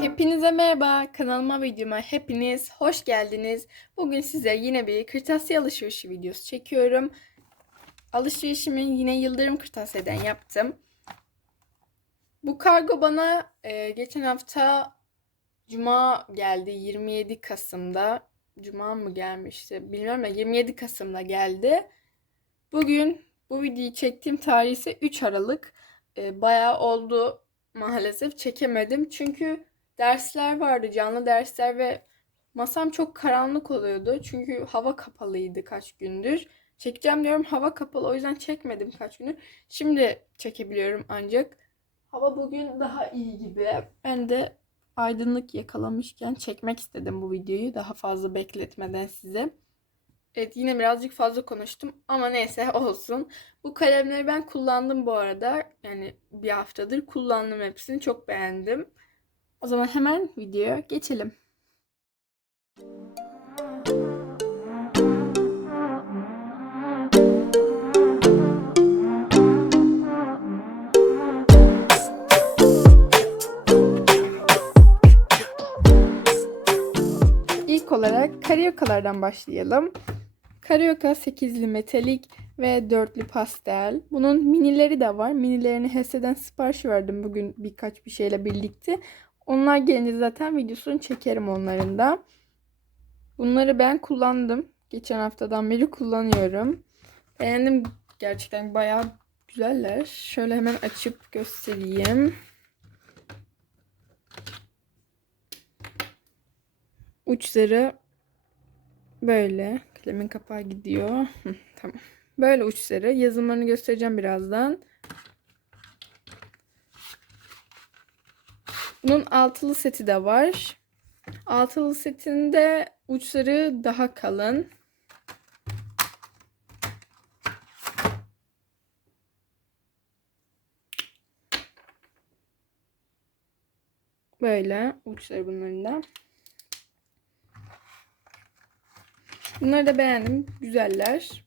Hepinize merhaba, kanalıma videoma hepiniz hoş geldiniz. Bugün size yine bir kırtasiye alışverişi videosu çekiyorum. Alışverişimi yine Yıldırım Kırtasiye'den yaptım. Bu kargo bana e, geçen hafta Cuma geldi, 27 Kasım'da. Cuma mı gelmişti bilmiyorum ya 27 Kasım'da geldi. Bugün bu videoyu çektiğim tarih ise 3 Aralık. E, bayağı oldu maalesef çekemedim. Çünkü dersler vardı, canlı dersler ve masam çok karanlık oluyordu. Çünkü hava kapalıydı kaç gündür. Çekeceğim diyorum hava kapalı o yüzden çekmedim kaç gündür. Şimdi çekebiliyorum ancak. Hava bugün daha iyi gibi. Ben de aydınlık yakalamışken çekmek istedim bu videoyu daha fazla bekletmeden size. Evet yine birazcık fazla konuştum ama neyse olsun. Bu kalemleri ben kullandım bu arada. Yani bir haftadır kullandım hepsini. Çok beğendim. O zaman hemen videoya geçelim. İlk olarak karyokalardan başlayalım. Karyoka 8'li metalik ve 4'lü pastel. Bunun minileri de var. Minilerini Hesse'den sipariş verdim bugün birkaç bir şeyle birlikte. Onlar gelince zaten videosunu çekerim onların da. Bunları ben kullandım. Geçen haftadan beri kullanıyorum. Beğendim gerçekten bayağı güzeller. Şöyle hemen açıp göstereyim. Uçları böyle. Kalemin kapağı gidiyor. Hı, tamam. Böyle uçları. Yazımlarını göstereceğim birazdan. Bunun altılı seti de var. Altılı setinde uçları daha kalın. Böyle uçları bunların da. Bunları da beğendim. Güzeller.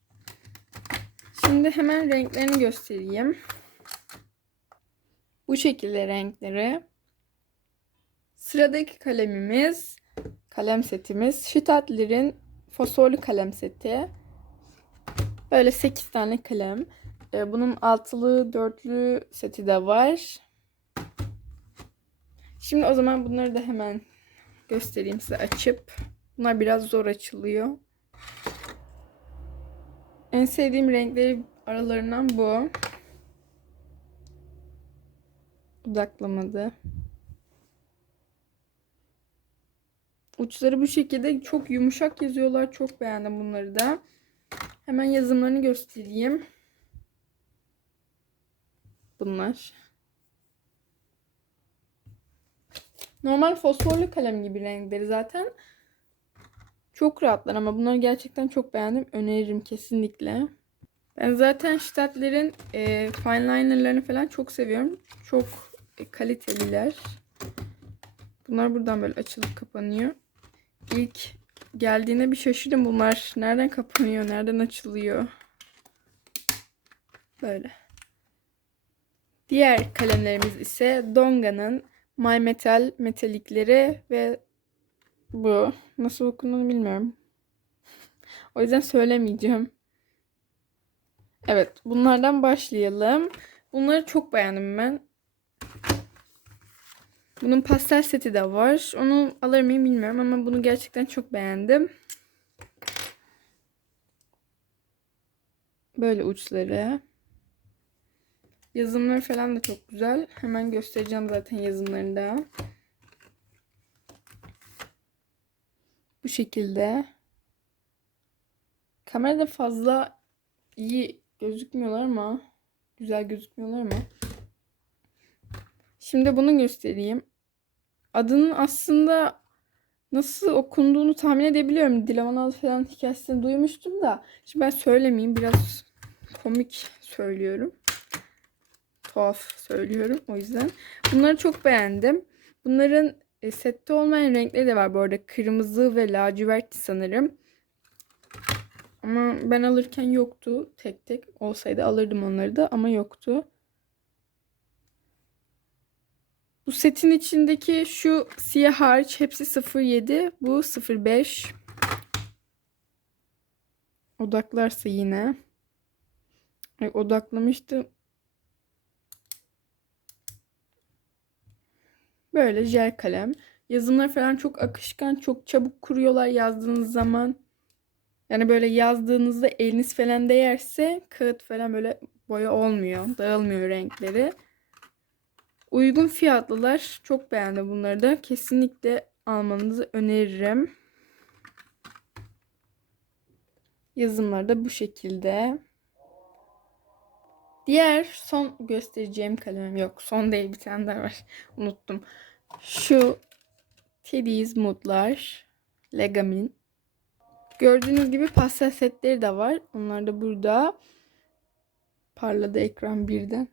Şimdi hemen renklerini göstereyim. Bu şekilde renkleri. Sıradaki kalemimiz, kalem setimiz. Şitatler'in fosforlu kalem seti. Böyle 8 tane kalem. Ee, Bunun altılı, dörtlü seti de var. Şimdi o zaman bunları da hemen göstereyim size açıp. Bunlar biraz zor açılıyor. En sevdiğim renkleri aralarından bu. Odaklamadı. Uçları bu şekilde çok yumuşak yazıyorlar. Çok beğendim bunları da. Hemen yazımlarını göstereyim. Bunlar. Normal fosforlu kalem gibi renkleri zaten. Çok rahatlar ama bunları gerçekten çok beğendim. Öneririm kesinlikle. Ben zaten Stadler'in e, fine linerlarını falan çok seviyorum. Çok e, kaliteliler. Bunlar buradan böyle açılıp kapanıyor. İlk geldiğinde bir şaşırdım bunlar. Nereden kapanıyor, nereden açılıyor. Böyle. Diğer kalemlerimiz ise Donga'nın My Metal metalikleri ve bu. Nasıl okunduğunu bilmiyorum. O yüzden söylemeyeceğim. Evet, bunlardan başlayalım. Bunları çok beğendim ben. Bunun pastel seti de var. Onu alır mıyım bilmiyorum ama bunu gerçekten çok beğendim. Böyle uçları. Yazımları falan da çok güzel. Hemen göstereceğim zaten yazımlarını da. Bu şekilde. Kamerada fazla iyi gözükmüyorlar ama güzel gözükmüyorlar ama. Şimdi bunu göstereyim. Adının aslında nasıl okunduğunu tahmin edebiliyorum. Dilaman falan hikayesini duymuştum da. Şimdi ben söylemeyeyim. Biraz komik söylüyorum. Tuhaf söylüyorum o yüzden. Bunları çok beğendim. Bunların e, sette olmayan renkleri de var bu arada. Kırmızı ve lacivert sanırım. Ama ben alırken yoktu. Tek tek olsaydı alırdım onları da ama yoktu. Bu setin içindeki şu siyah hariç hepsi 07. Bu 05. Odaklarsa yine. Ay, odaklamıştı. Böyle jel kalem. Yazımlar falan çok akışkan, çok çabuk kuruyorlar yazdığınız zaman. Yani böyle yazdığınızda eliniz falan değerse kağıt falan böyle boya olmuyor. Dağılmıyor renkleri. Uygun fiyatlılar. Çok beğendim bunları da. Kesinlikle almanızı öneririm. Yazımlar da bu şekilde. Diğer son göstereceğim kalemim yok. Son değil bir tane daha var. Unuttum. Şu Teddy's Mood'lar. Legamin. Gördüğünüz gibi pastel setleri de var. Onlar da burada. Parladı ekran birden.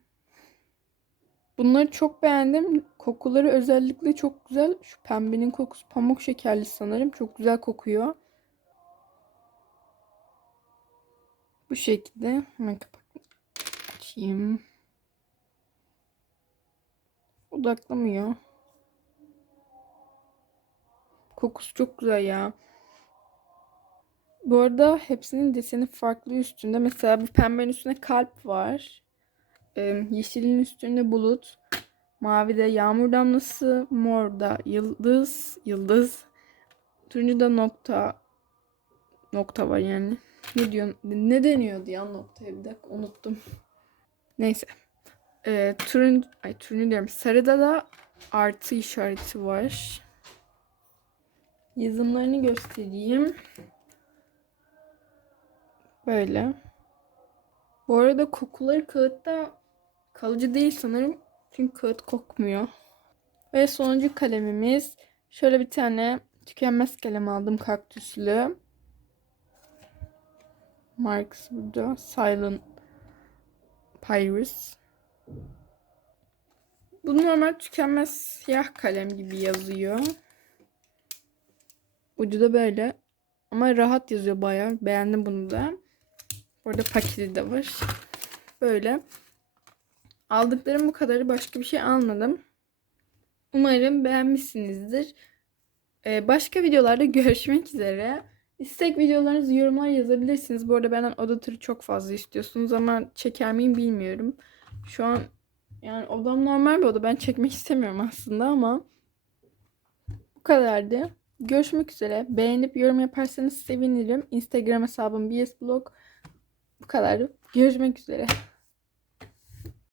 Bunları çok beğendim. Kokuları özellikle çok güzel. Şu pembenin kokusu pamuk şekerli sanırım. Çok güzel kokuyor. Bu şekilde. Hemen kapak açayım. Odaklamıyor. Kokusu çok güzel ya. Bu arada hepsinin deseni farklı üstünde. Mesela bu pembenin üstünde kalp var. Ee, yeşilin üstünde bulut. Mavide yağmur damlası. Morda yıldız. Yıldız. Turuncuda nokta. Nokta var yani. Ne diyor? Ne deniyordu ya noktaya bir dakika unuttum. Neyse. Ee, turun, ay turuncu diyorum. Sarıda da artı işareti var. Yazımlarını göstereyim. Böyle. Bu arada kokuları kağıtta kalıcı değil sanırım. Çünkü kağıt kokmuyor. Ve sonuncu kalemimiz. Şöyle bir tane tükenmez kalem aldım kaktüslü. Marks burada. Silent Pyrus. Bu normal tükenmez siyah kalem gibi yazıyor. Ucu da böyle. Ama rahat yazıyor bayağı. Beğendim bunu da. Orada paketi de var. Böyle. Aldıklarım bu kadarı. Başka bir şey almadım. Umarım beğenmişsinizdir. Ee, başka videolarda görüşmek üzere. İstek videolarınızı yorumlar yazabilirsiniz. Bu arada benden oda turu çok fazla istiyorsunuz ama çeker miyim bilmiyorum. Şu an yani odam normal bir oda. Ben çekmek istemiyorum aslında ama bu kadardı. Görüşmek üzere. Beğenip yorum yaparsanız sevinirim. Instagram hesabım bsblog. Bu kadardı. Görüşmek üzere.